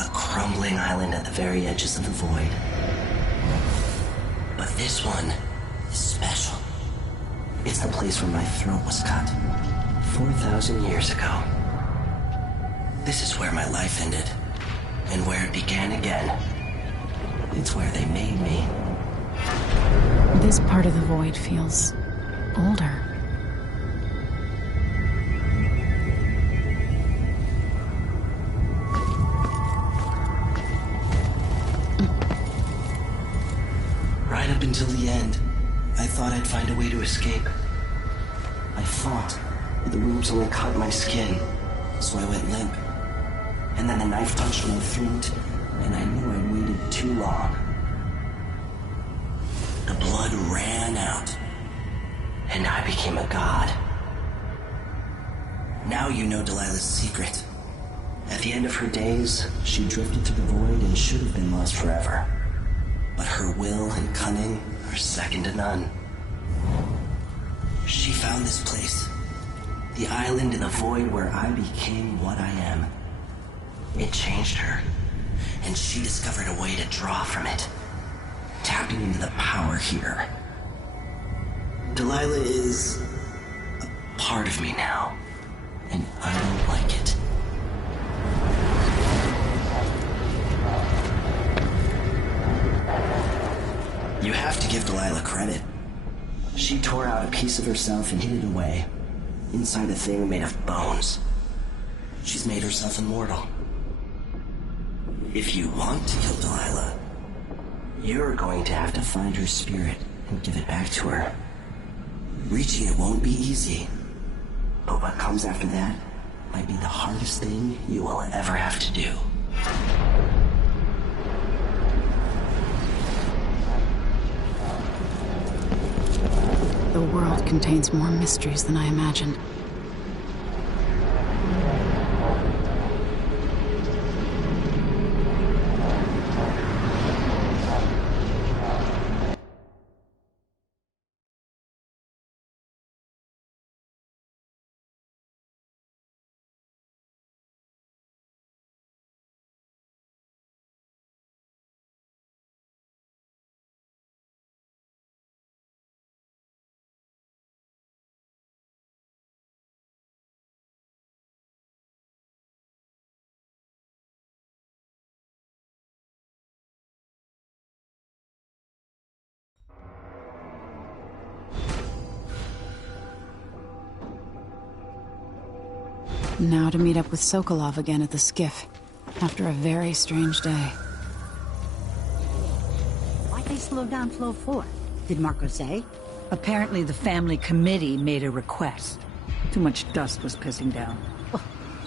A crumbling island at the very edges of the void. But this one is special. It's the place where my throat was cut 4,000 years ago. This is where my life ended, and where it began again. It's where they made me. This part of the void feels older. Right up until the end, I thought I'd find a way to escape. I fought, but the wounds only cut my skin, so I went limp. And then the knife touched my throat, and I knew I'd waited too long. The blood ran out, and I became a god. Now you know Delilah's secret. At the end of her days, she drifted through the void and should have been lost forever. But her will and cunning are second to none. She found this place, the island in the void where I became what I am. It changed her, and she discovered a way to draw from it, tapping into the power here. Delilah is a part of me now, and I don't like it. You have to give Delilah credit. She tore out a piece of herself and hid it away, inside a thing made of bones. She's made herself immortal. If you want to kill Delilah, you're going to have to find her spirit and give it back to her. Reaching it won't be easy, but what comes after that might be the hardest thing you will ever have to do. The world contains more mysteries than I imagined. Now to meet up with Sokolov again at the skiff, after a very strange day. Why'd they slow down Flow 4? Did Marco say? Apparently the family committee made a request. Too much dust was pissing down. Well,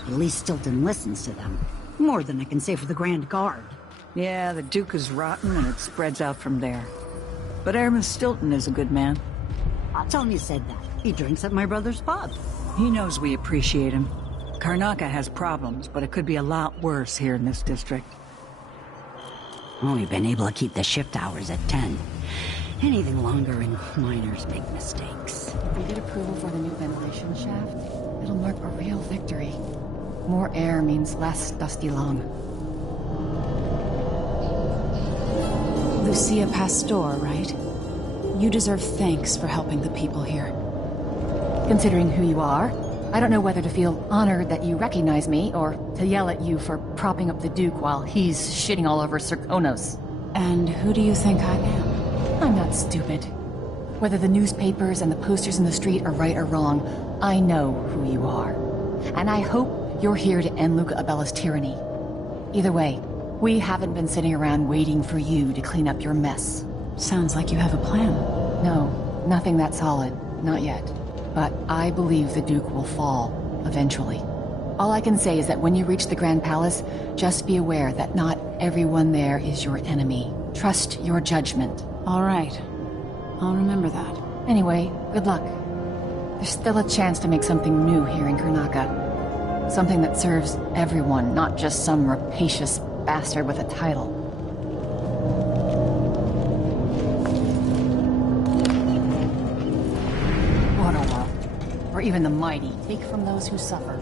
at least Stilton listens to them. More than I can say for the Grand Guard. Yeah, the Duke is rotten and it spreads out from there. But Airman Stilton is a good man. I'll tell him you said that. He drinks at my brother's pub. He knows we appreciate him. Karnaca has problems, but it could be a lot worse here in this district. Oh, we've been able to keep the shift hours at 10. Anything longer and miners make mistakes. If we get approval for the new ventilation shaft, it'll mark a real victory. More air means less dusty lung. Lucia Pastor, right? You deserve thanks for helping the people here. Considering who you are, I don't know whether to feel honored that you recognize me, or to yell at you for propping up the Duke while he's shitting all over Serkonos. And who do you think I am? I'm not stupid. Whether the newspapers and the posters in the street are right or wrong, I know who you are. And I hope you're here to end Luca Abella's tyranny. Either way, we haven't been sitting around waiting for you to clean up your mess. Sounds like you have a plan. No, nothing that solid. Not yet. But I believe the Duke will fall, eventually. All I can say is that when you reach the Grand Palace, just be aware that not everyone there is your enemy. Trust your judgment. All right. I'll remember that. Anyway, good luck. There's still a chance to make something new here in Karnaca. Something that serves everyone, not just some rapacious bastard with a title. Or even the mighty take from those who suffer.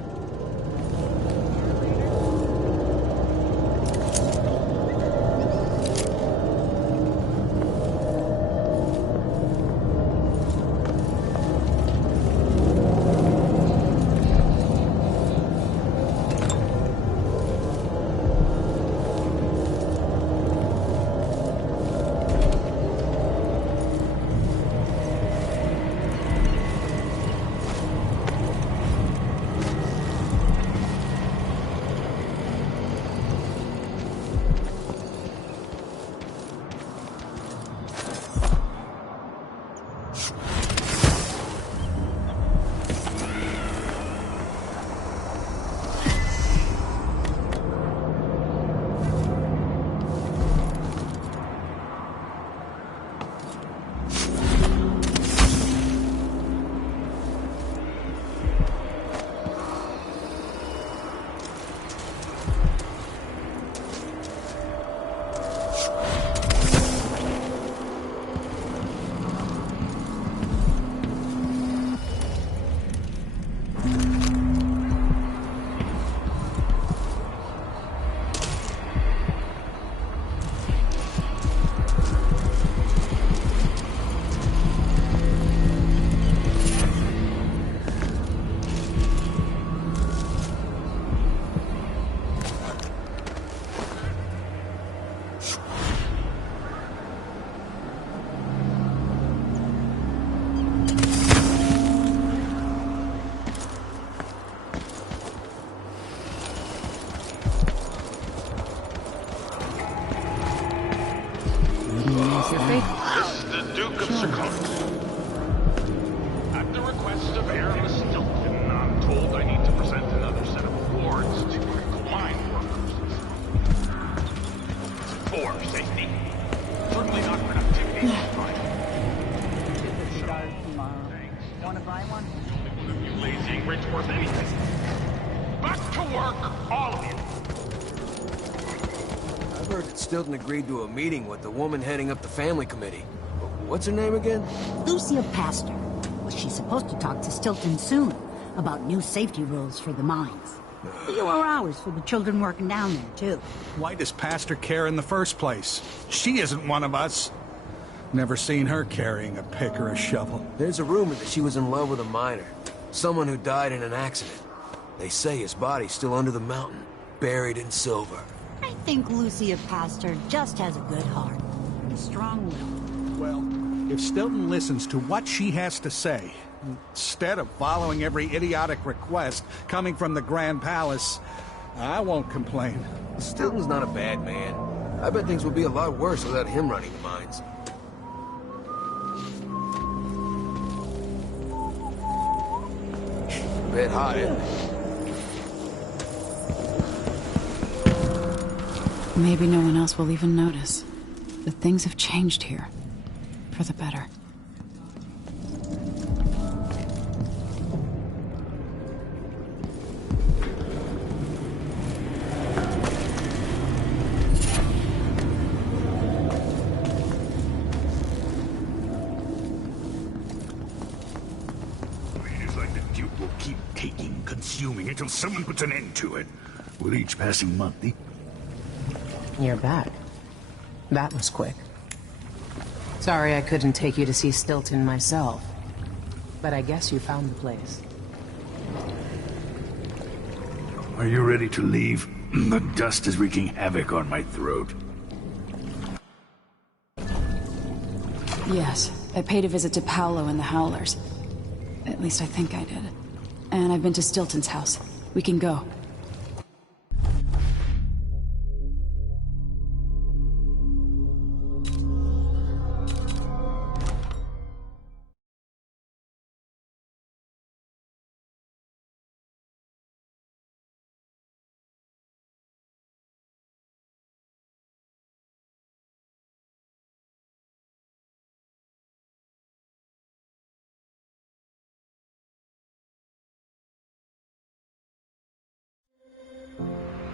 Faith? This is the Duke of Secundus. At the request of Aramis Stilton, I'm told I need to present another set of awards to critical mine workers. For safety. Certainly not productivity. Start tomorrow. Want to buy one? One of you lazy ingrates worth anything. Back to work, all of you. I've heard that Stilton agreed to a meeting with the woman heading up the family committee. What's her name again? Lucia Pastor. Well, she's supposed to talk to Stilton soon about new safety rules for the mines. Fewer hours for the children working down there, too. Why does Pastor care in the first place? She isn't one of us. Never seen her carrying a pick or a shovel. There's a rumor that she was in love with a miner. Someone who died in an accident. They say his body's still under the mountain, buried in silver. I think Lucia Pastor just has a good heart and a strong will. Well, if Stilton listens to what she has to say, instead of following every idiotic request coming from the Grand Palace, I won't complain. Stilton's not a bad man. I bet things would be a lot worse without him running the mines. A bit hot, isn't it? Maybe no one else will even notice. But things have changed here. For the better. It is like the Duke will keep taking, consuming, until someone puts an end to it. With each passing month, the... You're back. That was quick. Sorry I couldn't take you to see Stilton myself. But I guess you found the place. Are you ready to leave? The dust is wreaking havoc on my throat. Yes, I paid a visit to Paolo and the Howlers. At least I think I did. And I've been to Stilton's house. We can go.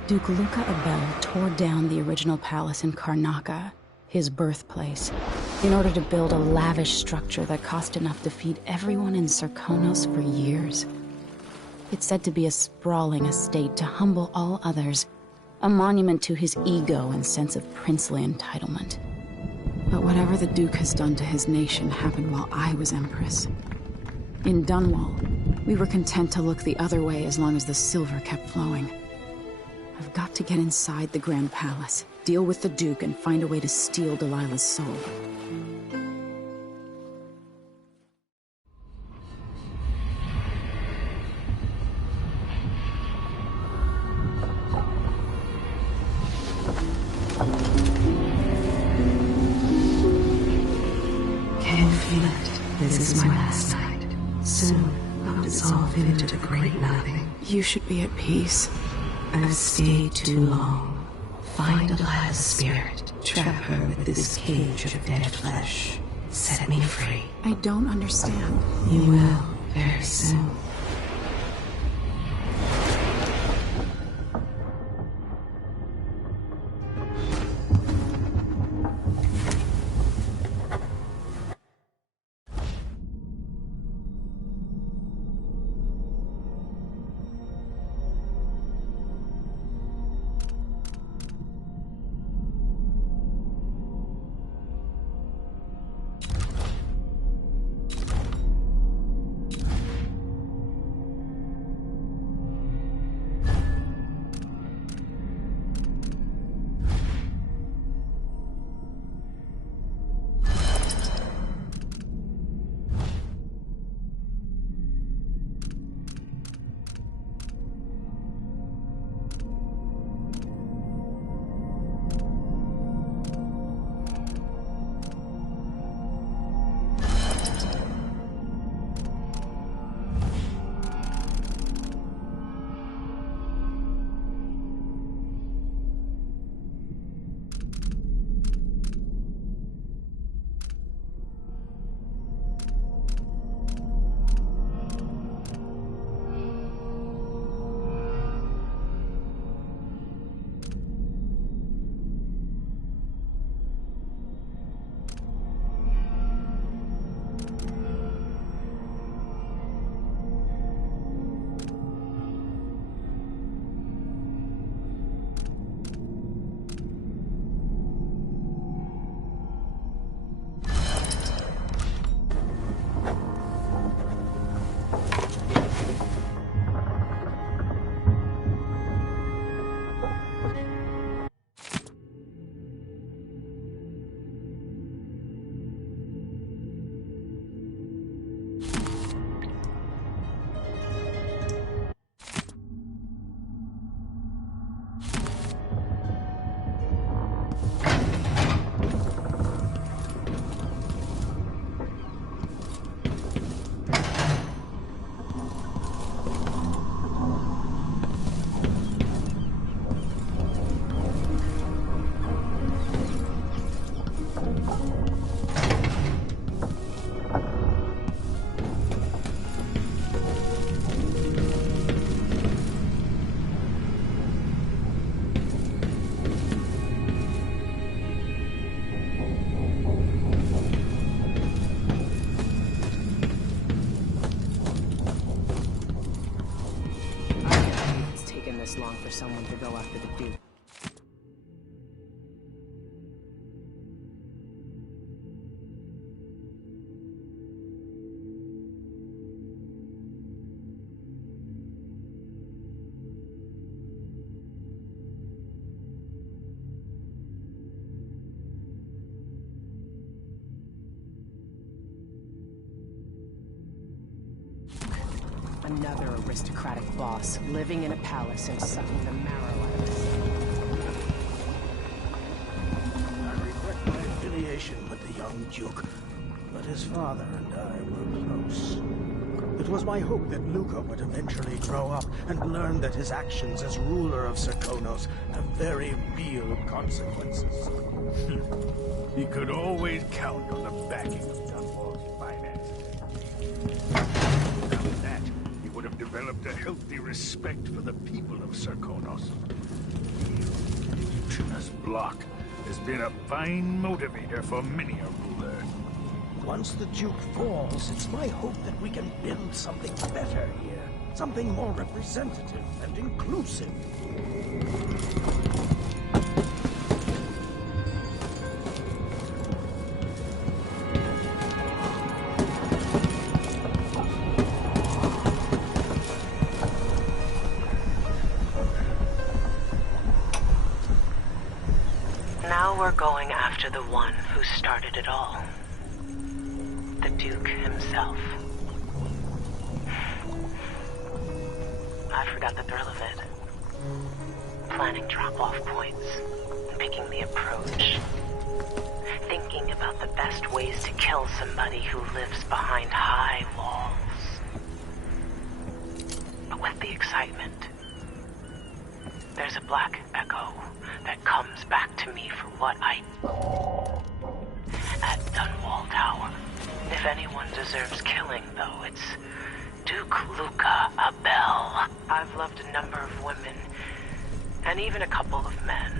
Duke Luca Abel tore down the original palace in Karnaca, his birthplace, in order to build a lavish structure that cost enough to feed everyone in Serkonos for years. It's said to be a sprawling estate to humble all others, a monument to his ego and sense of princely entitlement. But whatever the Duke has done to his nation happened while I was Empress. In Dunwall, we were content to look the other way as long as the silver kept flowing. I've got to get inside the Grand Palace, deal with the Duke, and find a way to steal Delilah's soul. Can you feel it? This is my last night. Soon, I'll dissolve into the great nothing. You should be at peace. I've stayed too long. Find Delilah's spirit. Trap her with this cage of dead flesh. Set me free. I don't understand. You will, very soon. for someone to go after the Duke. Another aristocratic boss, living in a palace and sucking the marrow out of us. I regret my affiliation with the young Duke, but his father and I were close. It was my hope that Luca would eventually grow up and learn that his actions as ruler of Serkonos have very real consequences. He could always count on the backing of Dunwall's finances. Without that, he would have developed a healthy respect for the people of Serkonos. Egyptian's block has been a fine motivator for many a ruler. Once the Duke falls, it's my hope that we can build something better here. Something more representative and inclusive. Now we're going after the one who started it all. The Duke himself. I forgot the thrill of it. Planning drop-off points, picking the approach. Thinking about the best ways to kill somebody who lives behind high walls. But with the excitement, there's a black echo that comes back to me for what I... At Dunwall Tower. If anyone deserves killing, though, it's Duke Luca Abel. I've loved a number of women, and even a couple of men.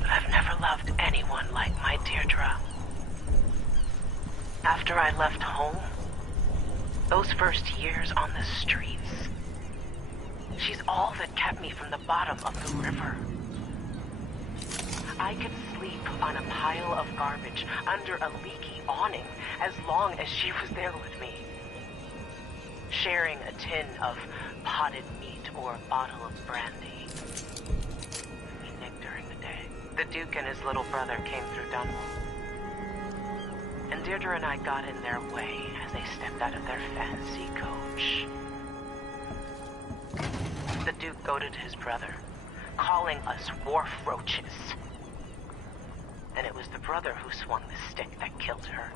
But I've never loved anyone like my Deirdre. After I left home, those first years on the streets, she's all that kept me from the bottom of the river. I could sleep on a pile of garbage under a leaky awning as long as she was there with me. Sharing a tin of potted meat or a bottle of brandy. Picnic during the day. The Duke and his little brother came through Dunwall. And Deirdre and I got in their way as they stepped out of their fancy coach. The Duke goaded his brother, calling us wharf roaches. And it was the brother who swung the stick that killed her.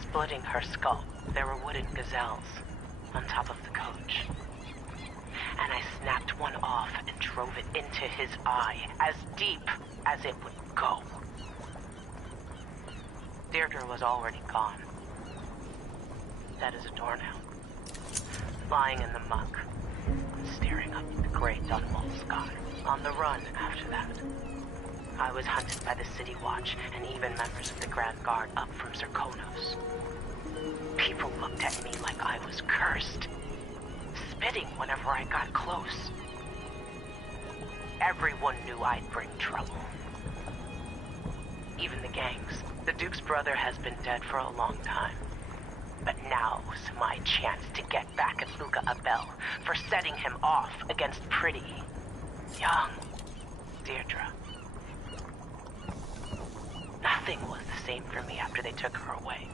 Splitting her skull, there were wooden gazelles on top of the coach. And I snapped one off and drove it into his eye, as deep as it would go. Deirdre was already gone. Dead as a doornail. Lying in the muck, staring up at the gray Dunwall sky. On the run after that. I was hunted by the City Watch and even members of the Grand Guard up from Serkonos. People looked at me like I was cursed, spitting whenever I got close. Everyone knew I'd bring trouble. Even the gangs. The Duke's brother has been dead for a long time. But now was my chance to get back at Luca Abel for setting him off against pretty, young Deirdre. Nothing was the same for me after they took her away.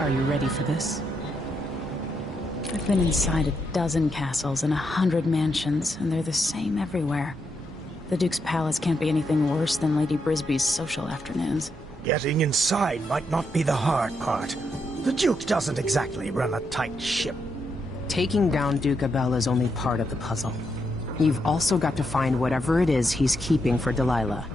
Are you ready for this? I've been inside a dozen castles and 100 mansions, and they're the same everywhere. The Duke's palace can't be anything worse than Lady Brisby's social afternoons. Getting inside might not be the hard part. The Duke doesn't exactly run a tight ship. Taking down Duke Abel is only part of the puzzle. You've also got to find whatever it is he's keeping for Delilah.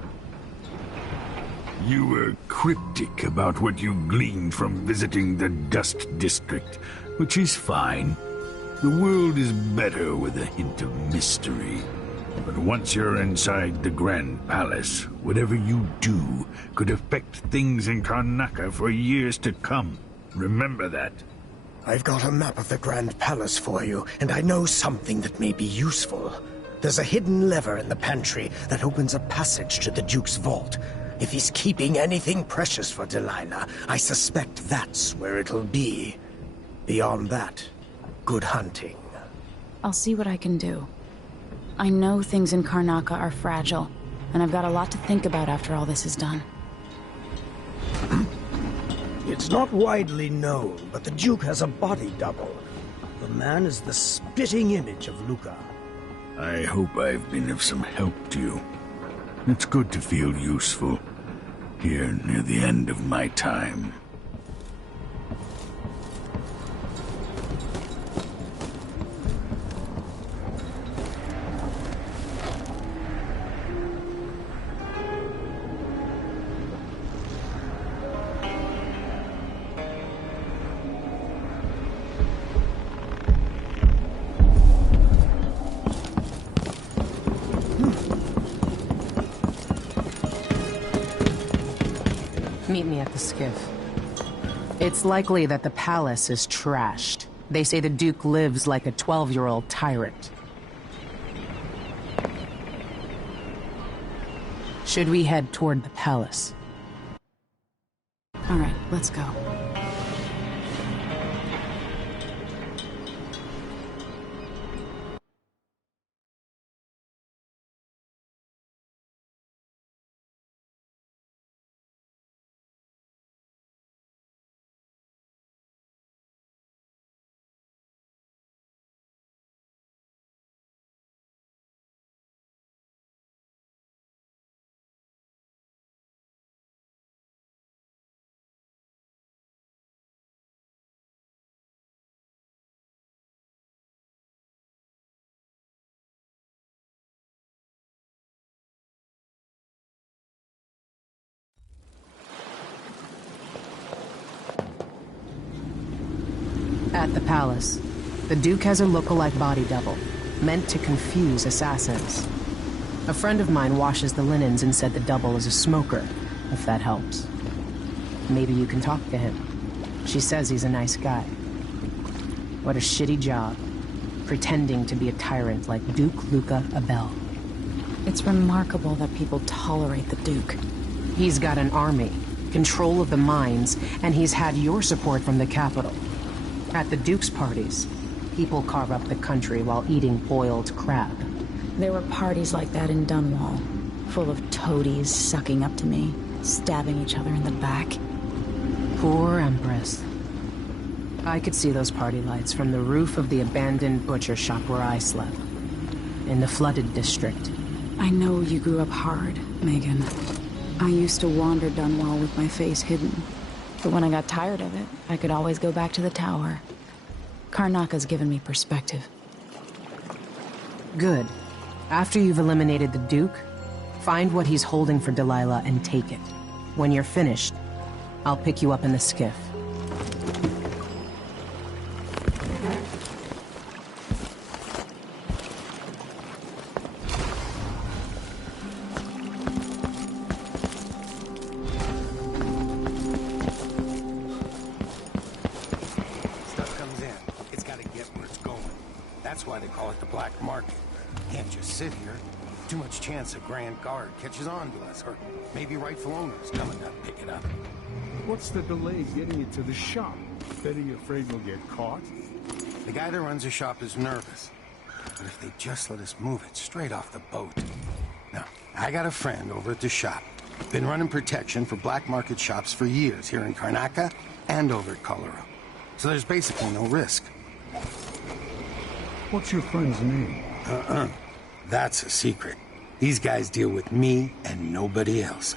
You were cryptic about what you gleaned from visiting the Dust District, which is fine. The world is better with a hint of mystery. But once you're inside the Grand Palace, whatever you do could affect things in Karnaca for years to come. Remember that. I've got a map of the Grand Palace for you, and I know something that may be useful. There's a hidden lever in the pantry that opens a passage to the Duke's vault. If he's keeping anything precious for Delilah, I suspect that's where it'll be. Beyond that, good hunting. I'll see what I can do. I know things in Karnaca are fragile, and I've got a lot to think about after all this is done. It's not widely known, but the Duke has a body double. The man is the spitting image of Luca. I hope I've been of some help to you. It's good to feel useful, here near the end of my time. Meet me at the skiff. It's likely that the palace is trashed. They say the Duke lives like a 12-year-old tyrant. Should we head toward the palace? All right, let's go. At the palace, the Duke has a look-alike body double, meant to confuse assassins. A friend of mine washes the linens and said the double is a smoker, if that helps. Maybe you can talk to him. She says he's a nice guy. What a shitty job, pretending to be a tyrant like Duke Luca Abel. It's remarkable that people tolerate the Duke. He's got an army, control of the mines, and he's had your support from the capital. At the Duke's parties, people carve up the country while eating boiled crab. There were parties like that in Dunwall, full of toadies sucking up to me, stabbing each other in the back. Poor Empress. I could see those party lights from the roof of the abandoned butcher shop where I slept, in the flooded district. I know you grew up hard, Megan. I used to wander Dunwall with my face hidden. But when I got tired of it, I could always go back to the tower. Karnaca's given me perspective. Good. After you've eliminated the Duke, find what he's holding for Delilah and take it. When you're finished, I'll pick you up in the skiff. That's why they call it the Black Market. Can't just sit here. Too much chance a Grand Guard catches on to us, or maybe rightful owners coming to pick it up. What's the delay getting it to the shop? Betty afraid we'll get caught? The guy that runs the shop is nervous. But if they just let us move it straight off the boat. Now, I got a friend over at the shop. Been running protection for black market shops for years here in Karnaca and over at Colorado. So there's basically no risk. What's your friend's name? That's a secret. These guys deal with me and nobody else.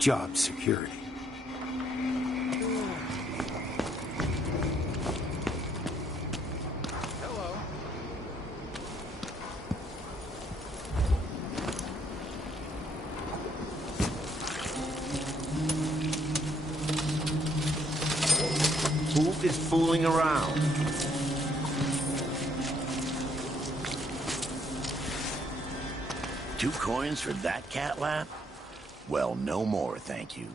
Job security. Hello. this fooling around. Two coins for that cat lap? Well, no more, thank you.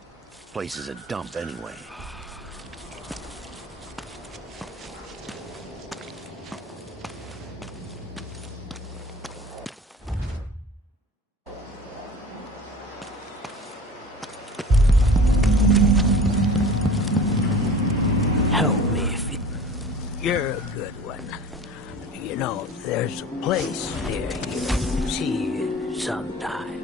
Place is a dump anyway. Help me if you're a good one. You know, there's a place near here. See you sometime.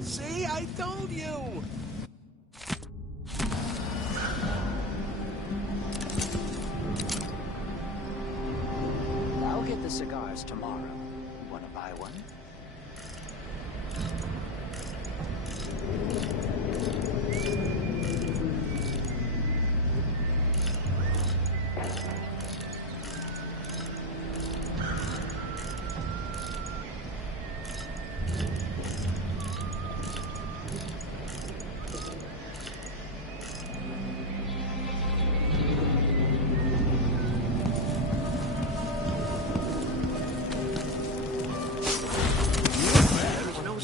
See? I told you! I'll get the cigars tomorrow. Wanna buy one?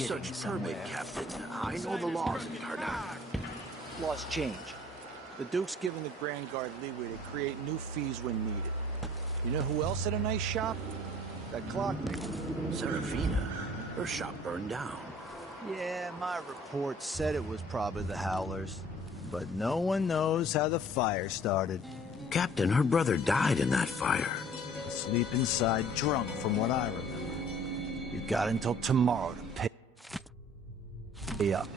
Such permit, Captain. I know the laws in Karnak. Laws change. The Duke's given the Grand Guard leeway to create new fees when needed. You know who else had a nice shop? That clockmaker. Serafina. Her shop burned down. Yeah, my report said it was probably the Howlers. But no one knows how the fire started. Captain, her brother died in that fire. Asleep inside, drunk, from what I remember. You've got until tomorrow to pay up.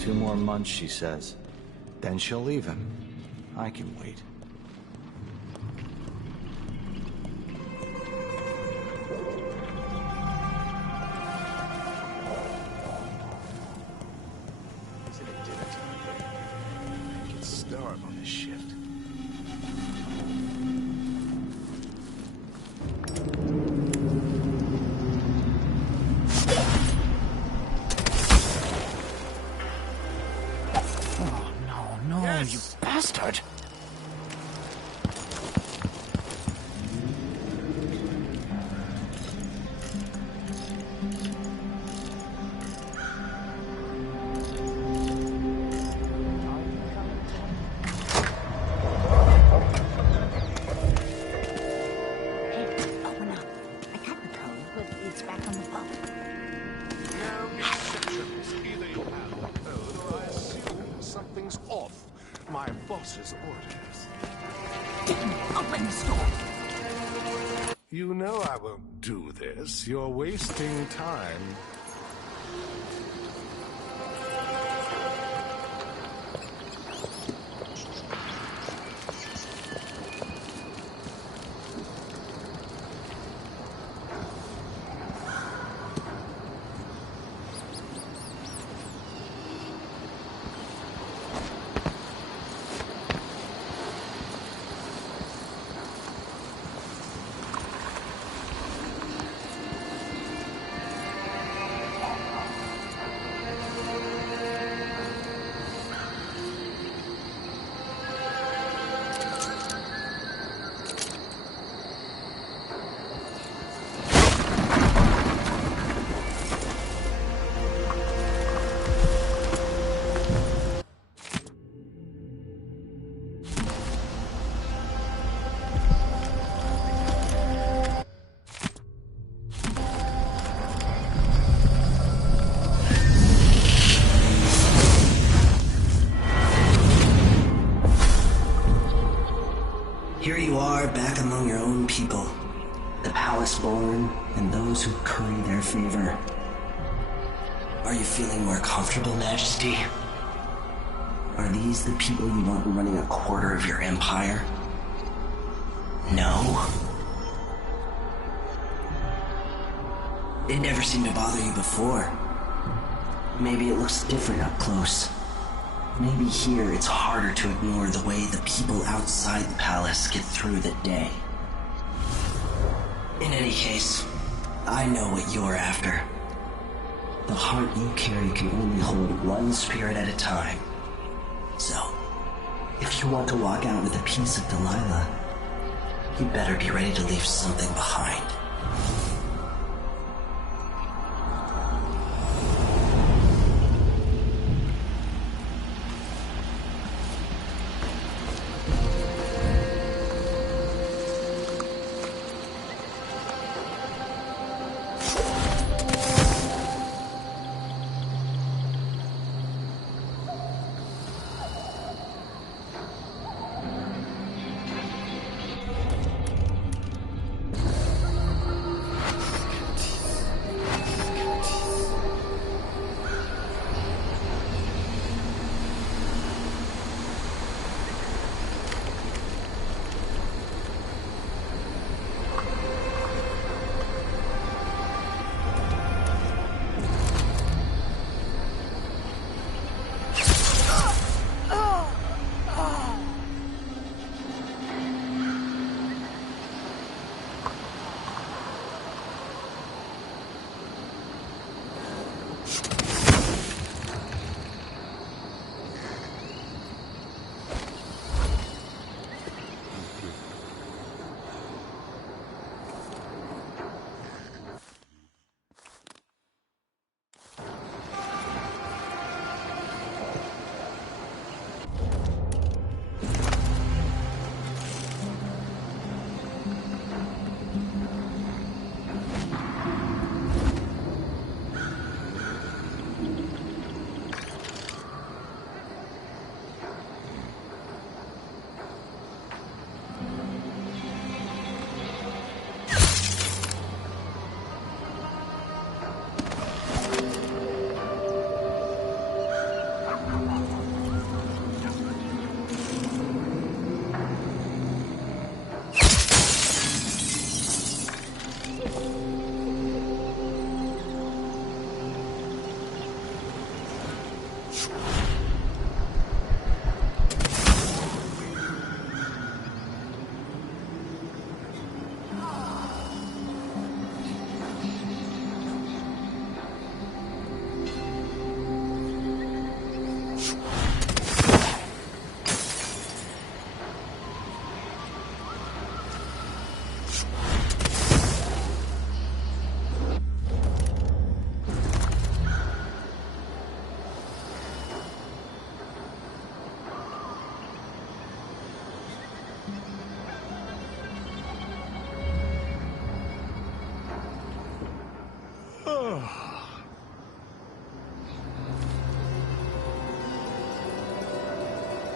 2 more months, she says. Then she'll leave him. I can wait. Start on this shift. Oh, no, yes. You bastard! Boss's orders. Open the store. You know I won't do this. You're wasting time. back among your own people, the palace-born and those who curry their favor. Are you feeling more comfortable, Majesty? Are these the people you want running a quarter of your empire? No? It never seemed to bother you before. Maybe it looks different up close. Maybe here it's harder to ignore the way the people outside the palace get through the day. In any case, I know what you're after. The heart you carry can only hold one spirit at a time. So, if you want to walk out with a piece of Delilah, you better be ready to leave something behind.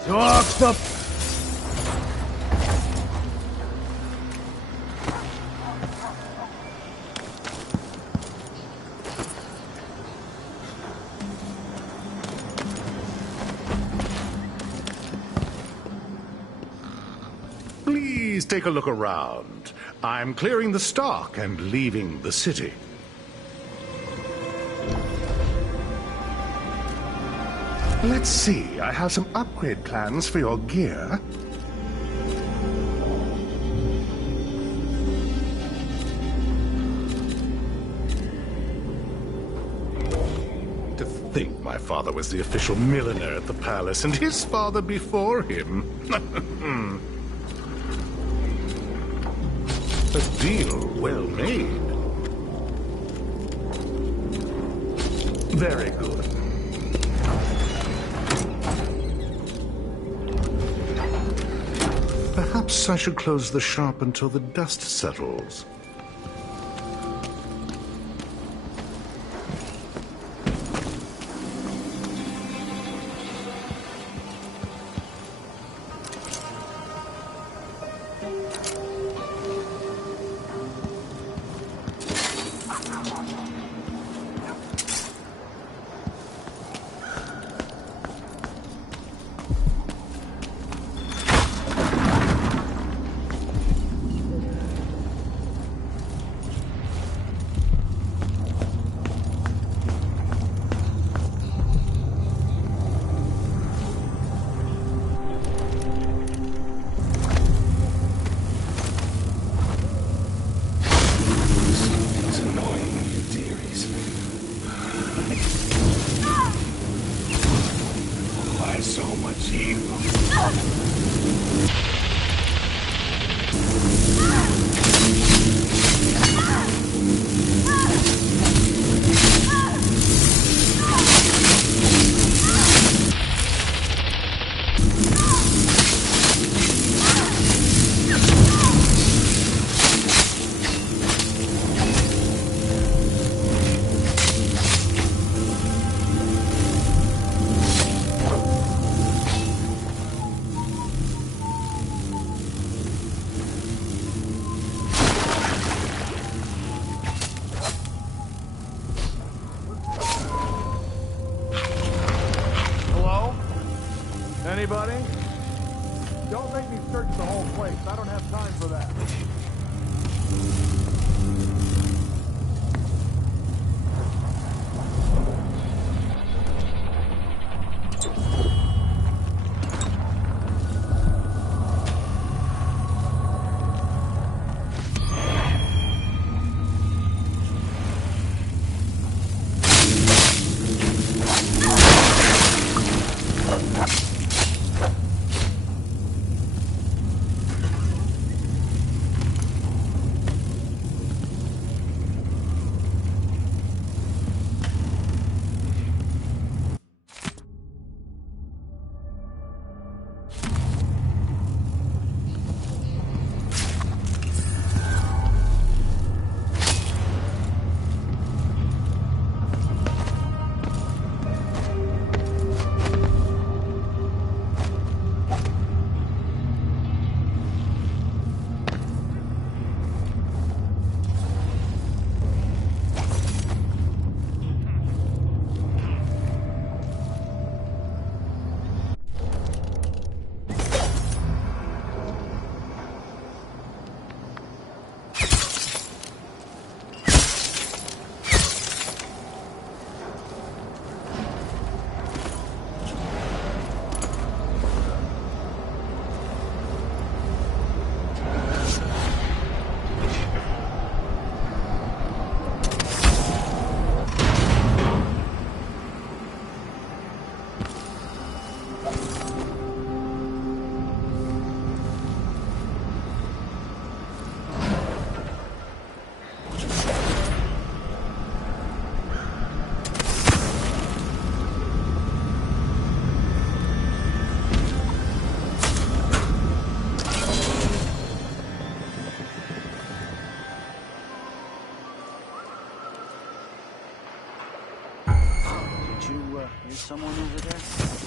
Talk the... Please take a look around. I'm clearing the stock and leaving the city. Let's see, I have some upgrade plans for your gear. To think my father was the official milliner at the palace, and his father before him. A deal well made. Very good. Perhaps I should close the shop until the dust settles. Didn't you hear someone over there?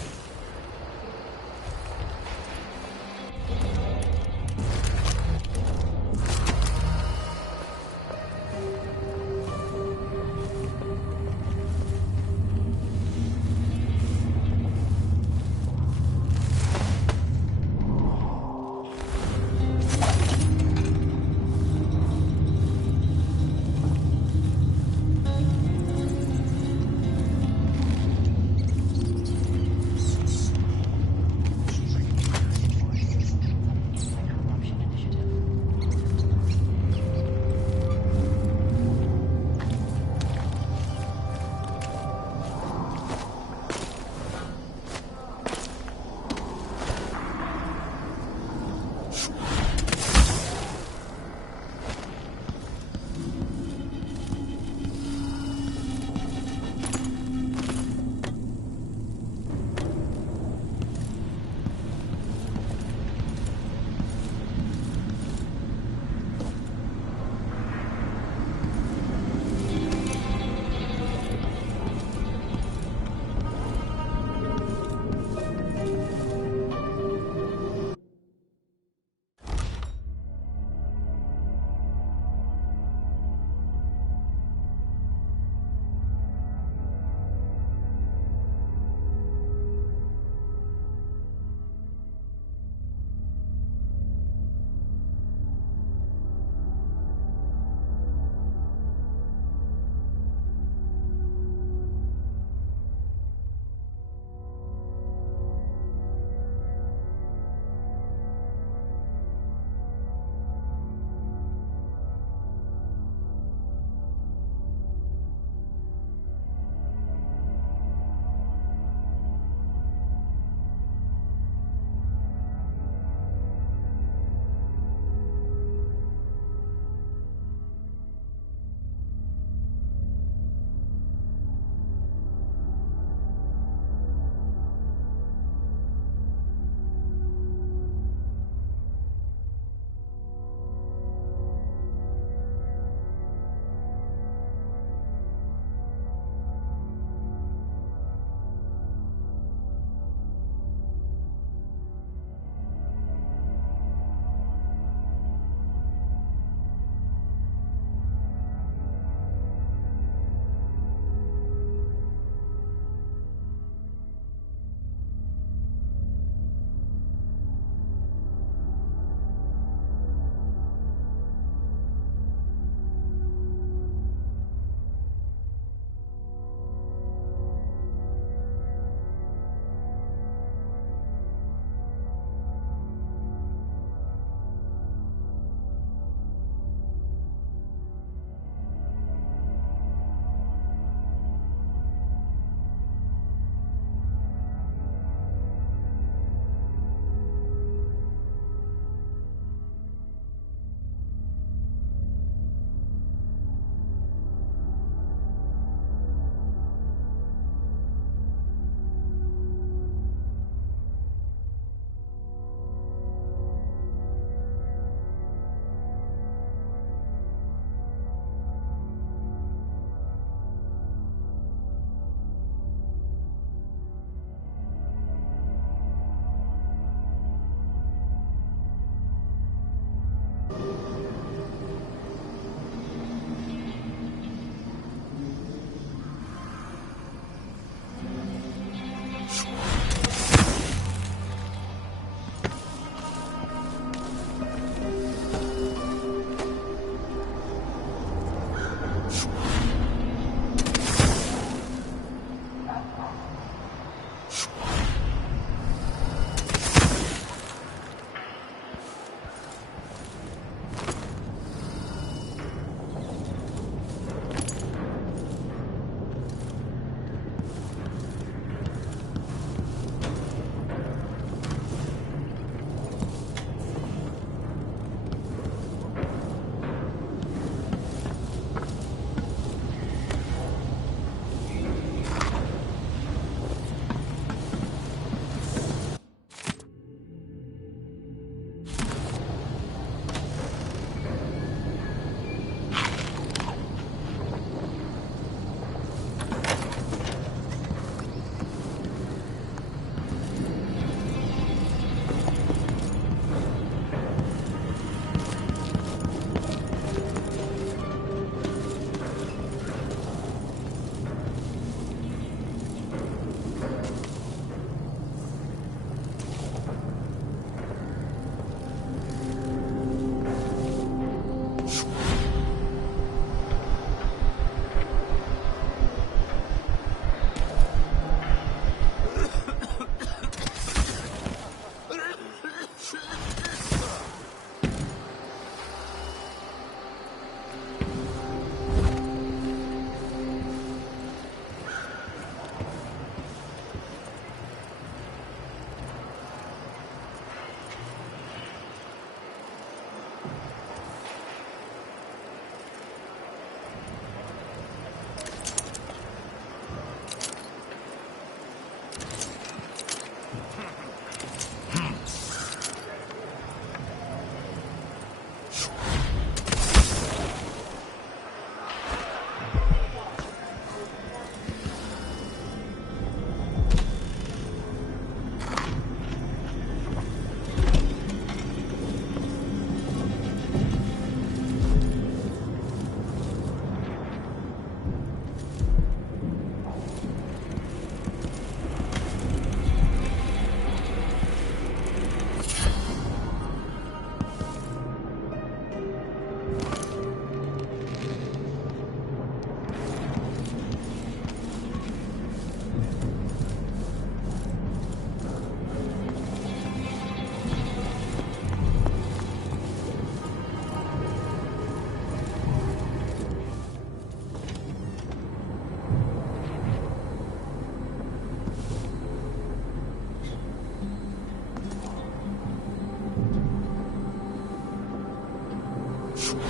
Getting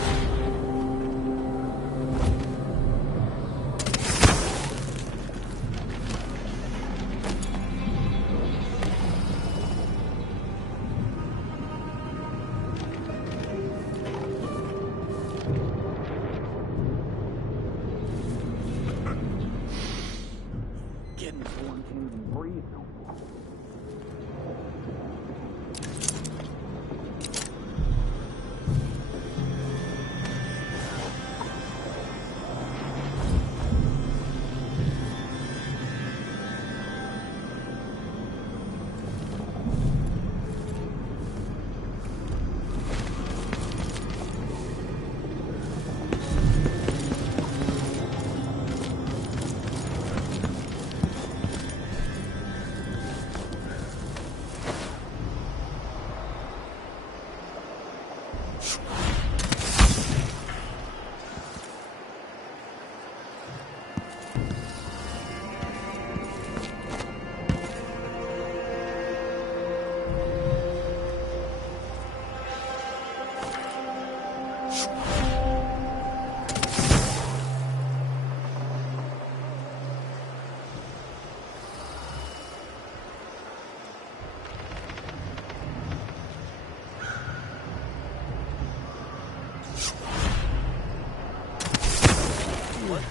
so one can't even breathe no more.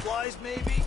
Flies, maybe?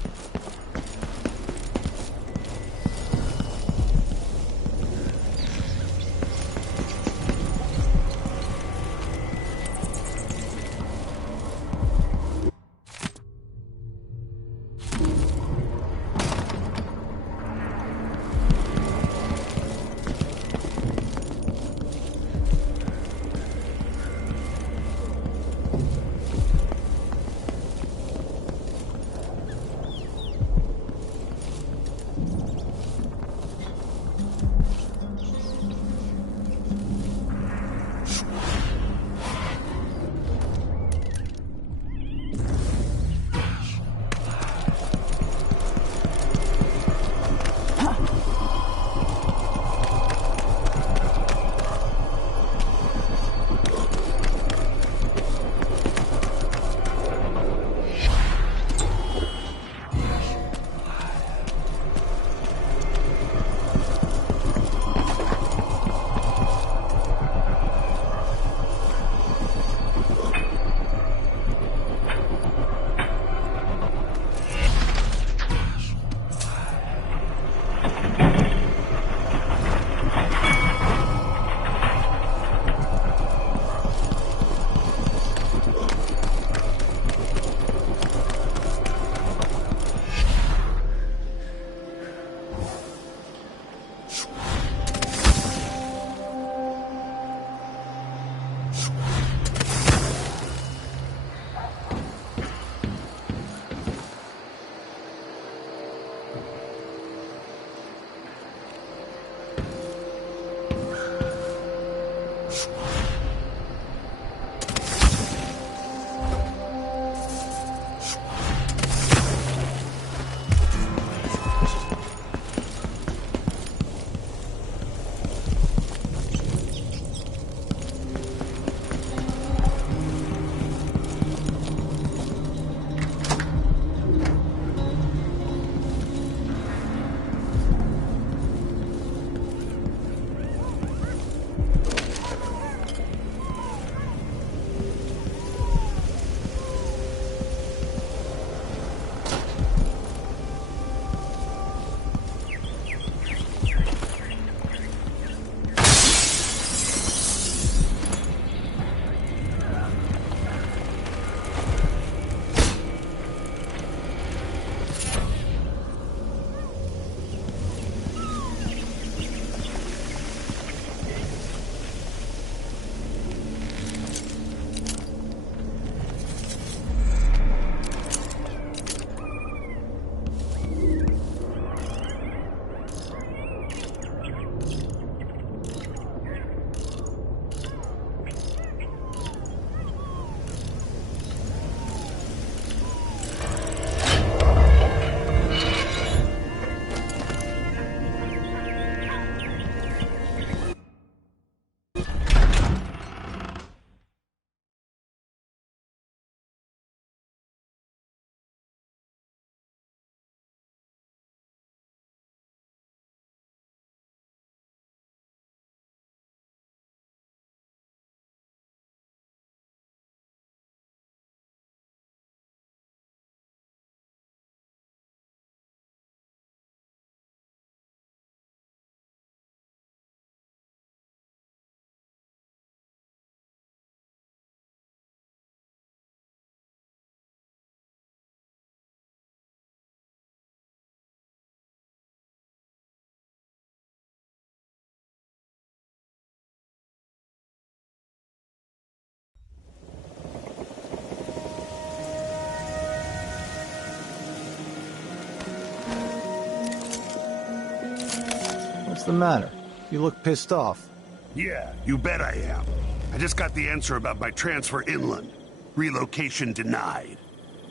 What's the matter? You look pissed off. Yeah, you bet I am. I just got the answer about my transfer inland. Relocation denied.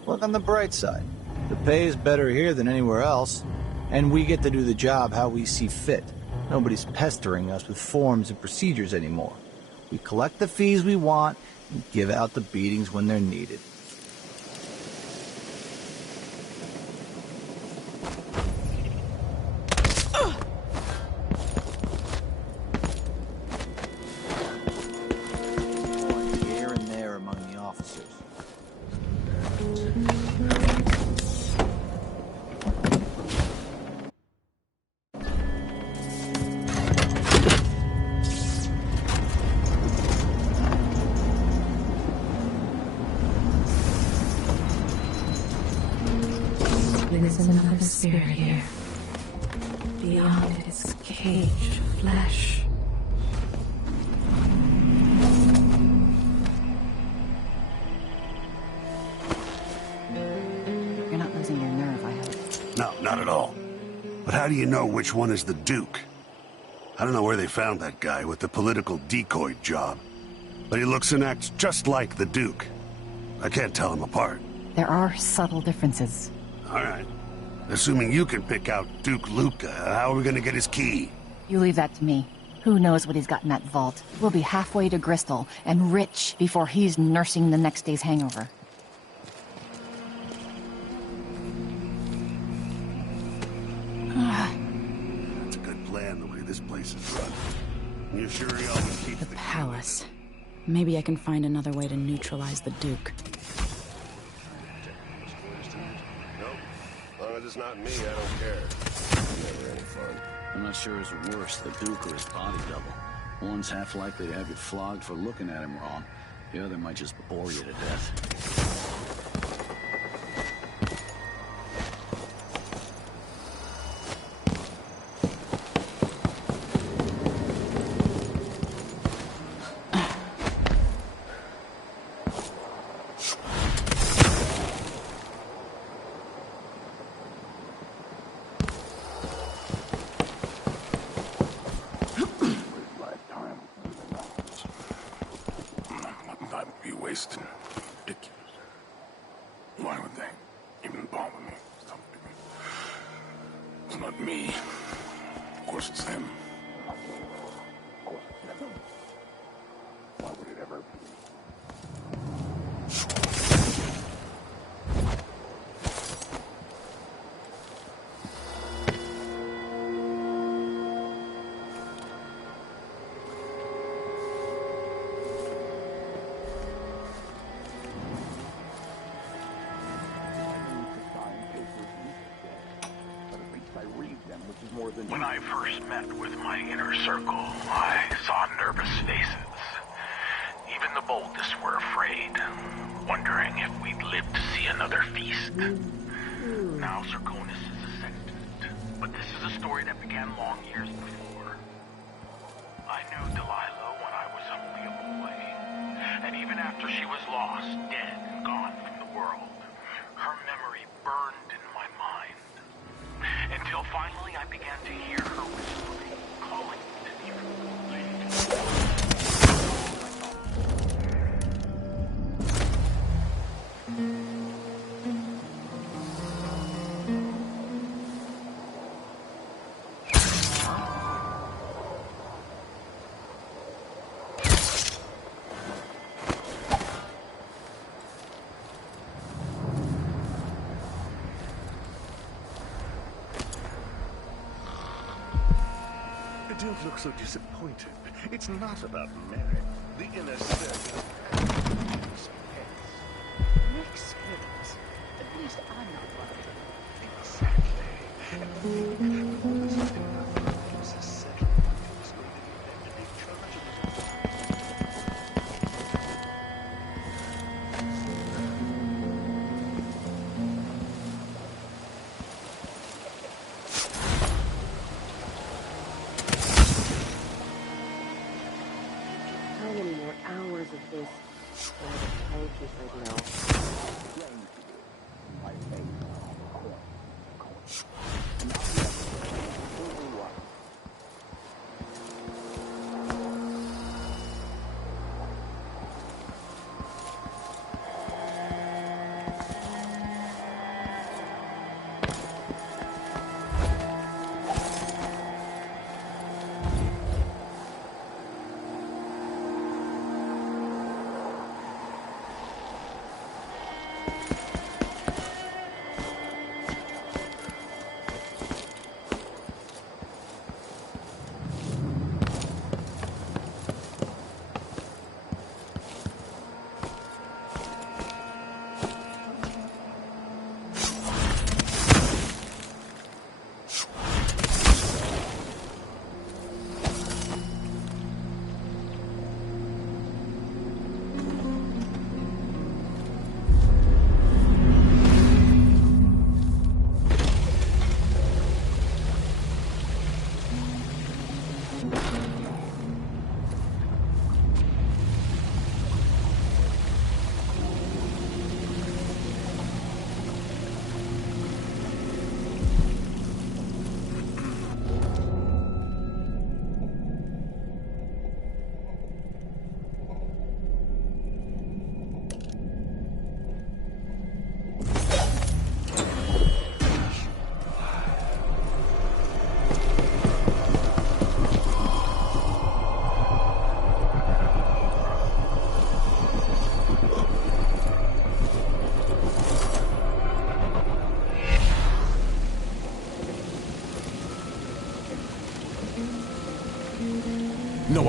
Look on the bright side. The pay is better here than anywhere else, and we get to do the job how we see fit. Nobody's pestering us with forms and procedures anymore. We collect the fees we want and give out the beatings when they're needed. Here and there among the officers. There's another spirit here, beyond its caged flesh. You're not losing your nerve, I hope. No, not at all. But how do you know which one is the Duke? I don't know where they found that guy with the political decoy job, but he looks and acts just like the Duke. I can't tell them apart. There are subtle differences. All right. Assuming you can pick out Duke Luca, how are we gonna get his key? You leave that to me. Who knows what he's got in that vault? We'll be halfway to Bristol, and rich before he's nursing the next day's hangover. That's a good plan, the way this place is run. You sure he always keeps the Palace. Maybe I can find another way to neutralize the Duke. As long as it's not me, I don't care. Never any fun. I'm not sure who's worse, the Duke or his body double. One's half likely to have you flogged for looking at him wrong. The other might just bore you to death. Wasted. Ridiculous. Why would they even bother me? Something. It's not me. Of course it's them. Why would it ever be? When I first met with my inner circle, I saw nervous faces. Even the boldest were afraid, wondering if we'd live to see another feast. Now Serkonis is a sextant, but this is a story that began long years before. I knew Delilah when I was only a boy, and even after she was lost, dead, and gone from the world, her memory burned in my mind. Until finally I began to hear her whispering, calling to the Don't look so disappointed. It's not about merit. The inner circle. Makes sense. At least I'm not one of them. Exactly. How many more hours of this?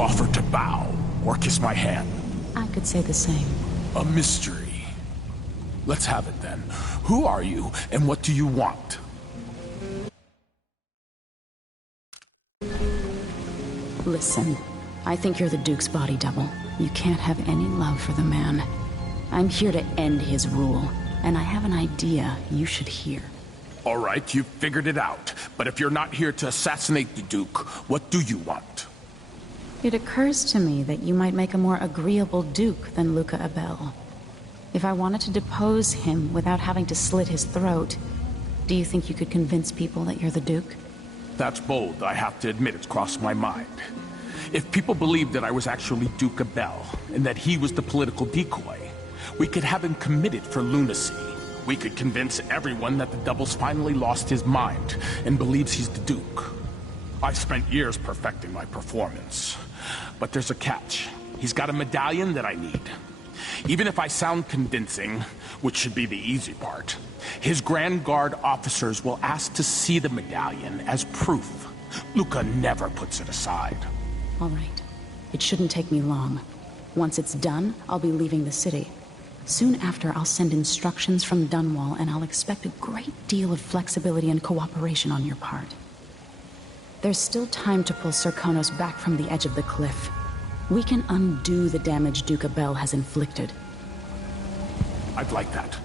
offer to bow or kiss my hand. I could say the same. A mystery. Let's have it then. Who are you, and what do you want? Listen, I think you're the Duke's body double. You can't have any love for the man. I'm here to end his rule, and I have an idea you should hear. All right, you've figured it out. But if you're not here to assassinate the Duke, what do you want? It occurs to me that you might make a more agreeable Duke than Luca Abel. If I wanted to depose him without having to slit his throat, do you think you could convince people that you're the Duke? That's bold, I have to admit it's crossed my mind. If people believed that I was actually Duke Abel, and that he was the political decoy, we could have him committed for lunacy. We could convince everyone that the Double's finally lost his mind, and believes he's the Duke. I've spent years perfecting my performance. But there's a catch. He's got a medallion that I need. Even if I sound convincing, which should be the easy part, his Grand Guard officers will ask to see the medallion as proof. Luca never puts it aside. All right. It shouldn't take me long. Once it's done, I'll be leaving the city. Soon after, I'll send instructions from Dunwall, and I'll expect a great deal of flexibility and cooperation on your part. There's still time to pull Serkonos back from the edge of the cliff. We can undo the damage Duke Abel has inflicted. I'd like that.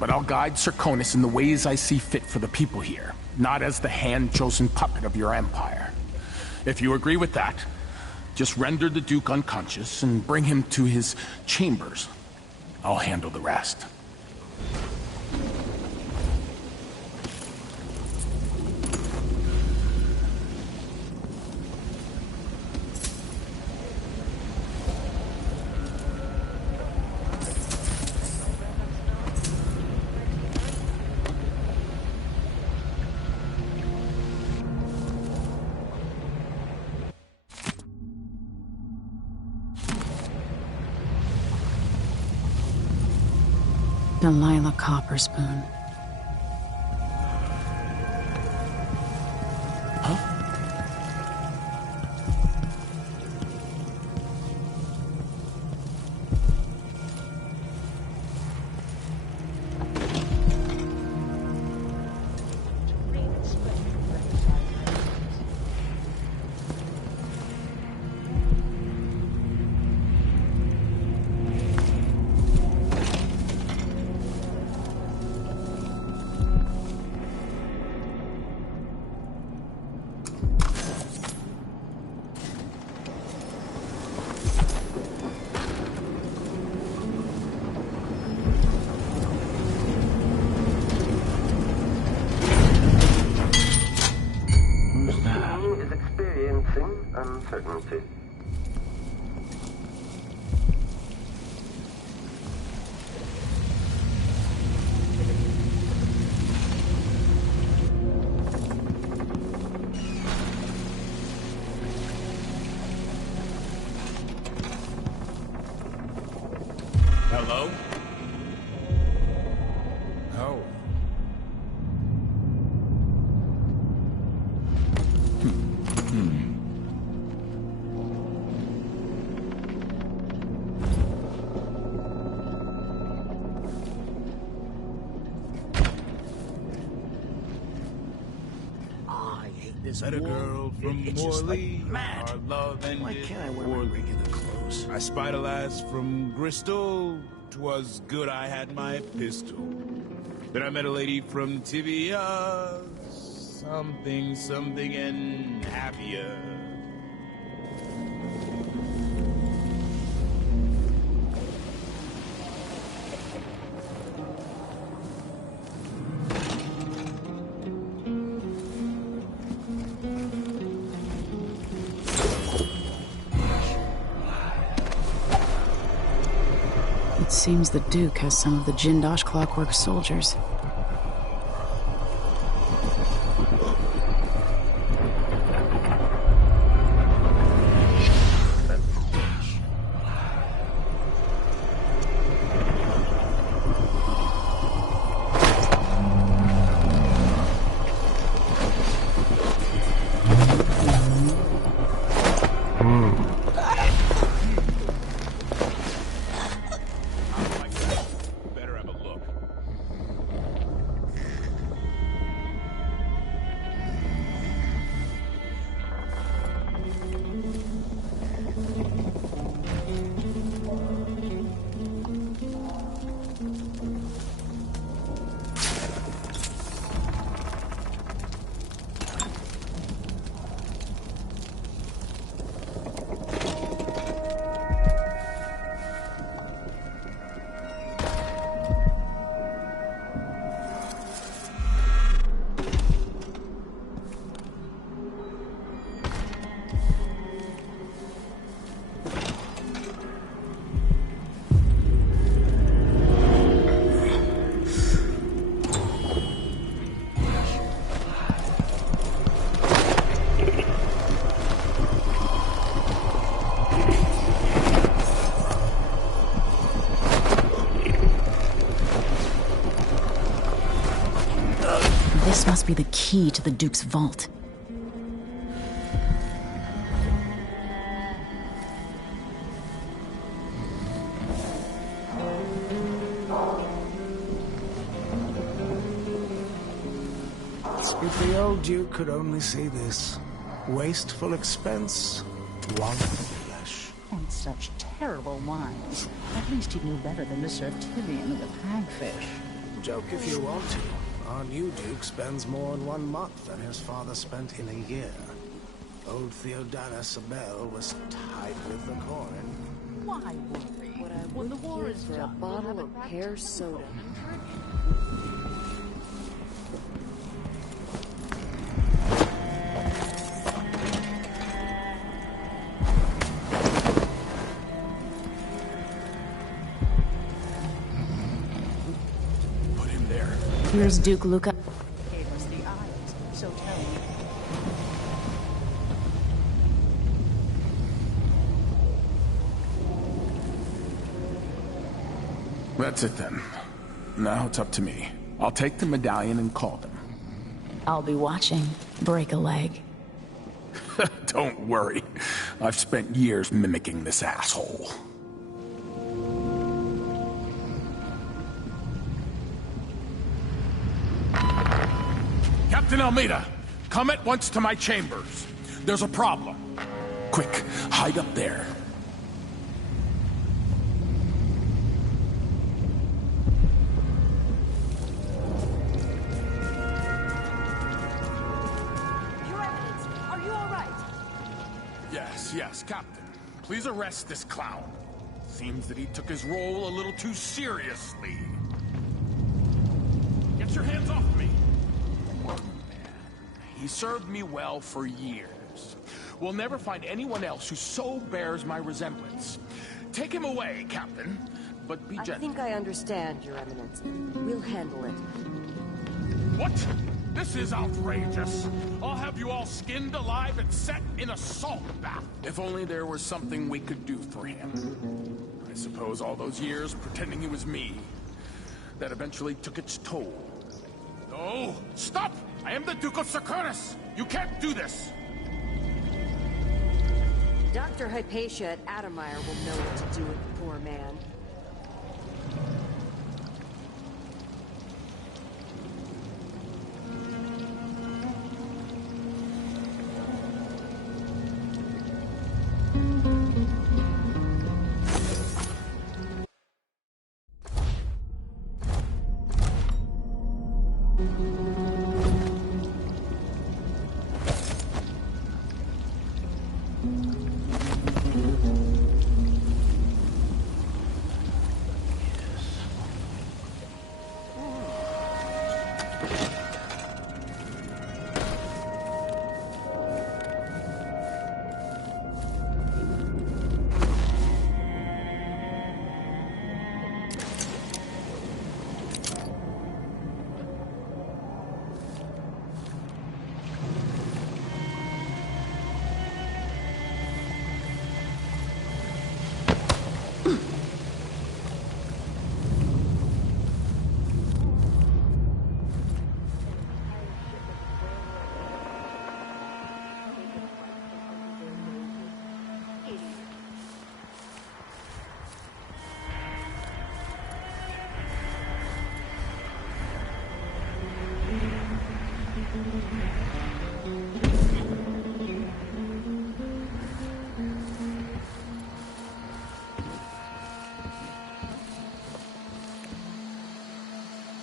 But I'll guide Serkonos in the ways I see fit for the people here, not as the hand-chosen puppet of your empire. If you agree with that, just render the Duke unconscious and bring him to his chambers. I'll handle the rest. Delilah Copperspoon. Uncertainty. Hello? Oh. Met a girl from Morley, our love ended. Why can't I wear my regular clothes? I spied a lass from Bristol. 'Twas good I had my pistol. Then I met a lady from Tivia. Something and happier. It seems the Duke has some of the Jindosh Clockwork soldiers. This must be the key to the Duke's vault. If the old Duke could only see this. Wasteful expense, wonderful flesh. And such terrible wines. At least he knew better than to serve Tyrion with hagfish. Joke if you want to. Our new Duke spends more in 1 month than his father spent in a year. Old Theodanis Abel was tied with the coin. Why worry? When the war is done, a bottle of pear soda. Put him there. Here's Duke Luca. Gave us the eyes, so tell me. That's it then. Now it's up to me. I'll take the medallion and call them. I'll be watching. Break a leg. Don't worry. I've spent years mimicking this asshole. Captain Almeida, come at once to my chambers. There's a problem. Quick, hide up there. Yes, Captain. Please arrest this clown. Seems that he took his role a little too seriously. Get your hands off me! He served me well for years. We'll never find anyone else who so bears my resemblance. Take him away, Captain, but be gentle. I think I understand, Your Eminence. We'll handle it. What? This is outrageous. I'll have you all skinned alive and set in a salt bath. If only there was something we could do for him. I suppose all those years pretending he was me, that eventually took its toll. No! Stop! I am the Duke of Securus! You can't do this! Dr. Hypatia at Adamire will know what to do with the poor man.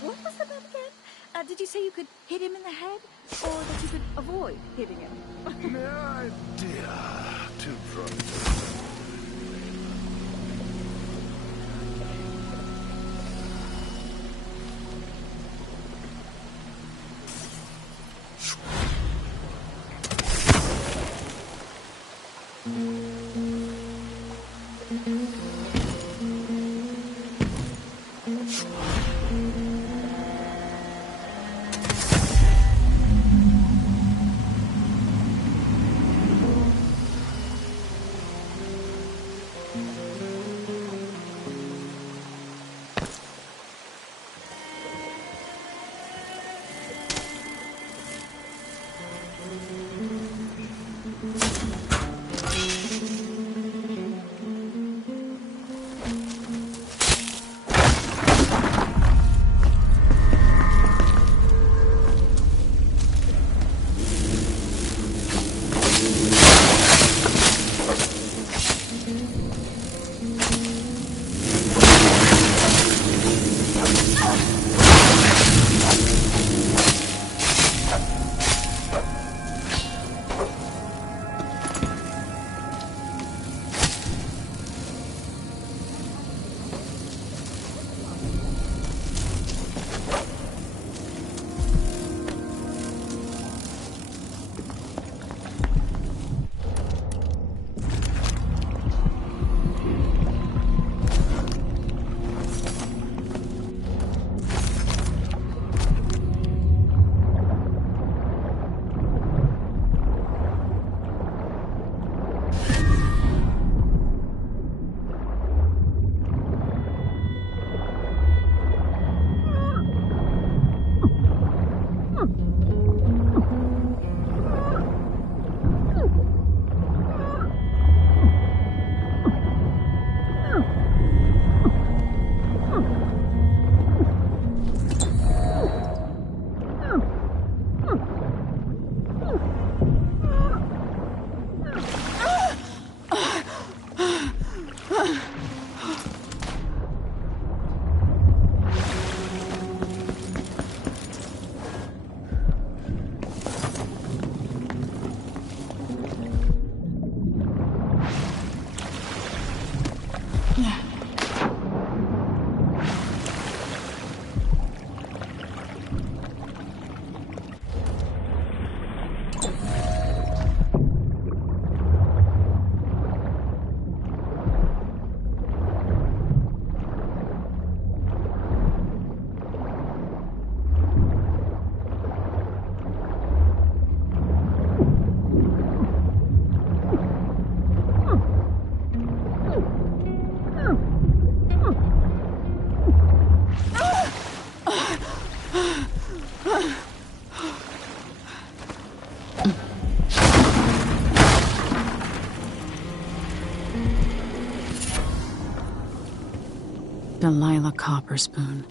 What was the bet again? Did you say you could hit him in the head? Or that you could avoid hitting him? No idea. Too drunk. Delilah Copperspoon.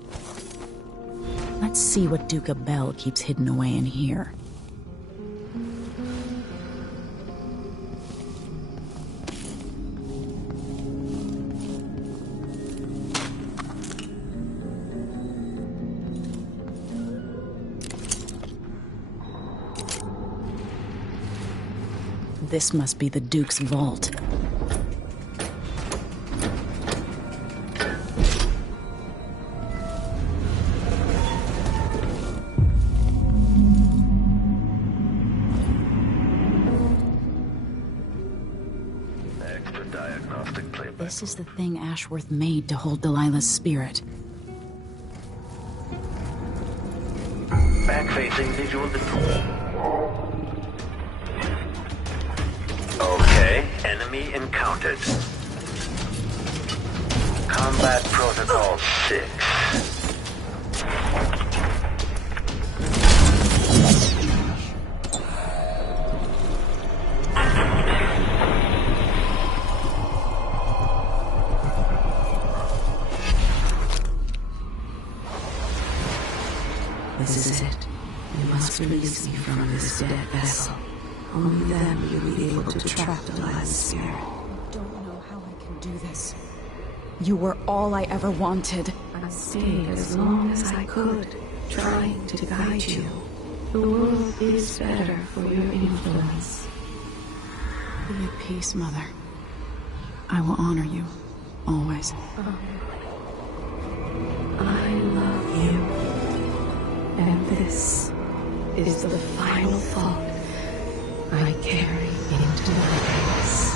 Let's see what Duke Abel keeps hidden away in here. This must be the Duke's vault. This is the thing Ashworth made to hold Delilah's spirit. Back-facing visual Okay, enemy encountered. Combat Protocol 6. This is it. You must release me from this dead vessel. Only then will you be able to trap Delilah's spirit. I don't know how I can do this. You were all I ever wanted. I stayed as long as I could, trying to guide you. The world is better for your influence. Be at peace, Mother. I will honor you, always. I love you. And this is the final thought I carry into my grace.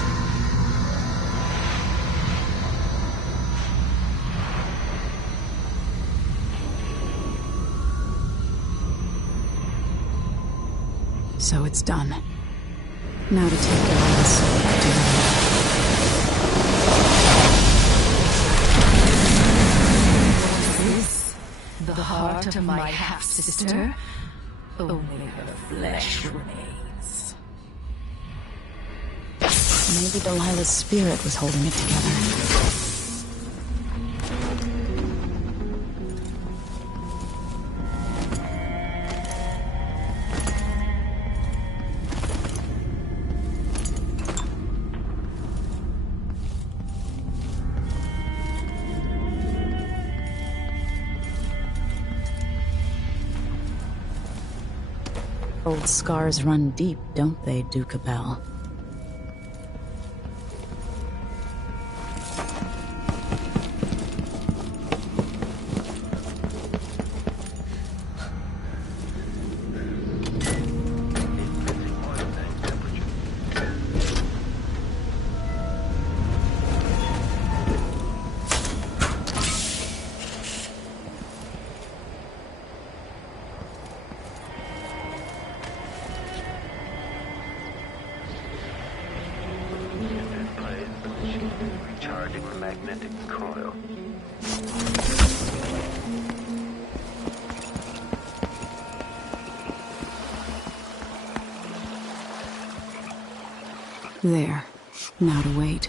So it's done. Now to take Delilah's soul back to her. This, the heart of my half-sister? Only her flesh remains. Maybe Delilah's spirit was holding it together. Old scars run deep, don't they, Duke Abel? Recharging the magnetic coil. There. Now to wait.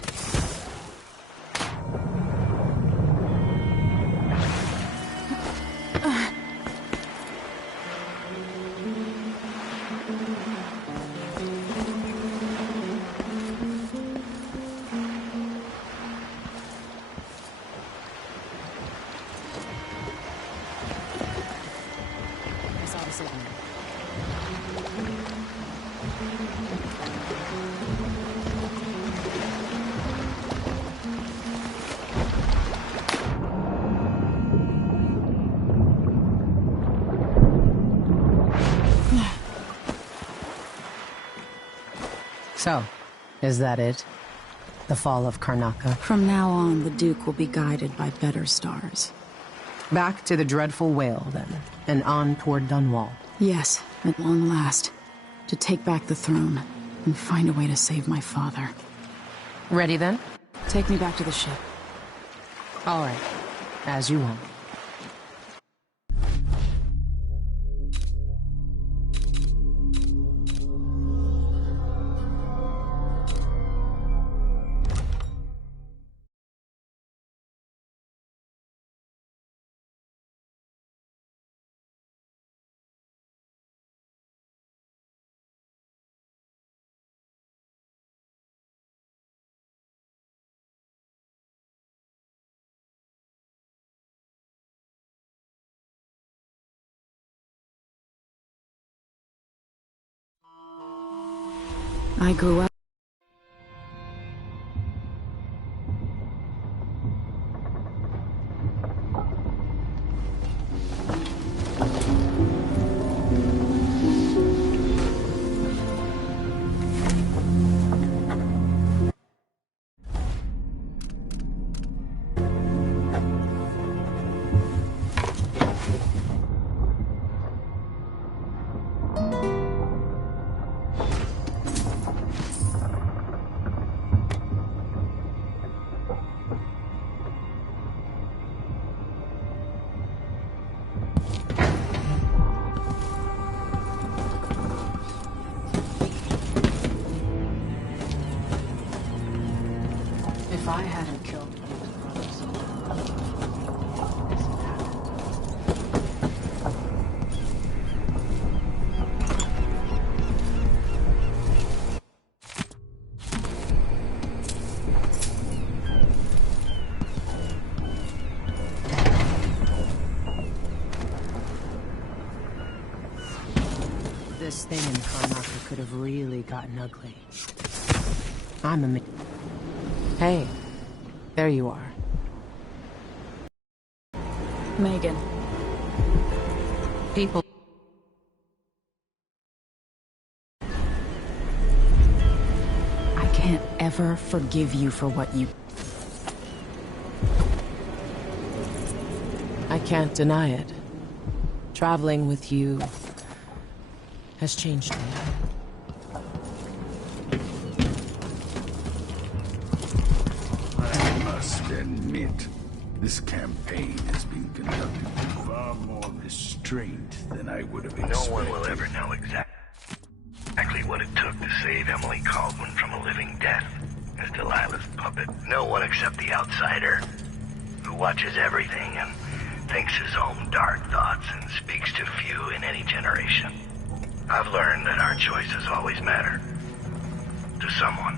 So, is that it? The fall of Karnaca? From now on, the Duke will be guided by better stars. Back to the dreadful whale, then, and on toward Dunwall. Yes, at long last. To take back the throne, and find a way to save my father. Ready, then? Take me back to the ship. All right. As you want. I grew up. If I hadn't killed one of his brothers, this had happened. This thing in Karnaca could have really gotten ugly. I'm a... Hey, there you are. Megan. People... I can't ever forgive you for what you... I can't deny it. Traveling with you has changed me. I must admit, this campaign has been conducted with far more restraint than I would have expected. No one will ever know exactly what it took to save Emily Kaldwin from a living death as Delilah's puppet. No one except the outsider, who watches everything and thinks his own dark thoughts and speaks to few in any generation. I've learned that our choices always matter. To someone.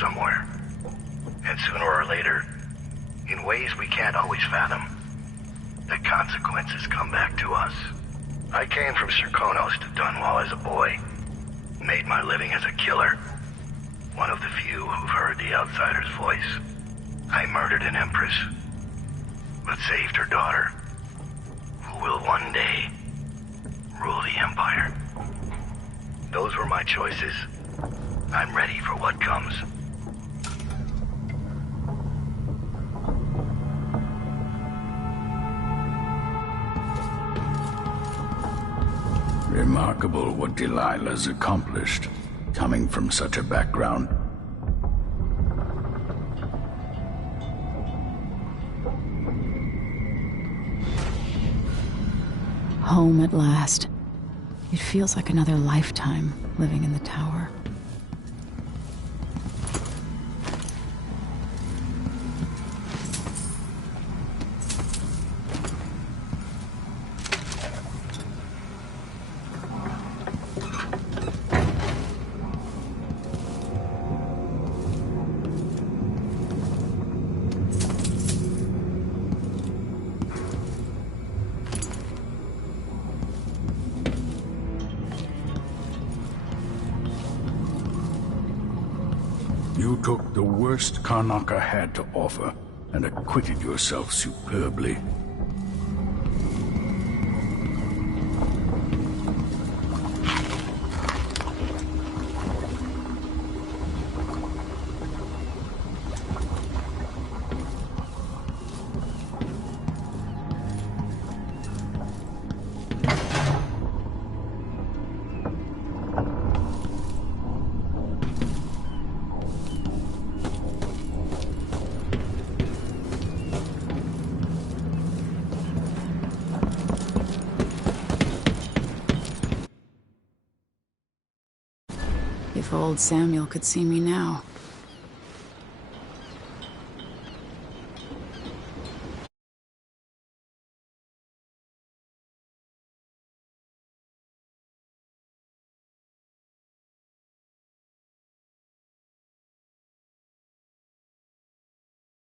Somewhere. And sooner or later, in ways we can't always fathom, the consequences come back to us. I came from Serkonos to Dunwall as a boy. Made my living as a killer. One of the few who've heard the outsider's voice. I murdered an empress, but saved her daughter, who will one day rule the Empire. Those were my choices. I'm ready for what comes. Remarkable what Delilah's accomplished, coming from such a background. Home at last. It feels like another lifetime living in the tower. You took the worst Karnaca had to offer and acquitted yourself superbly. If old Samuel could see me now.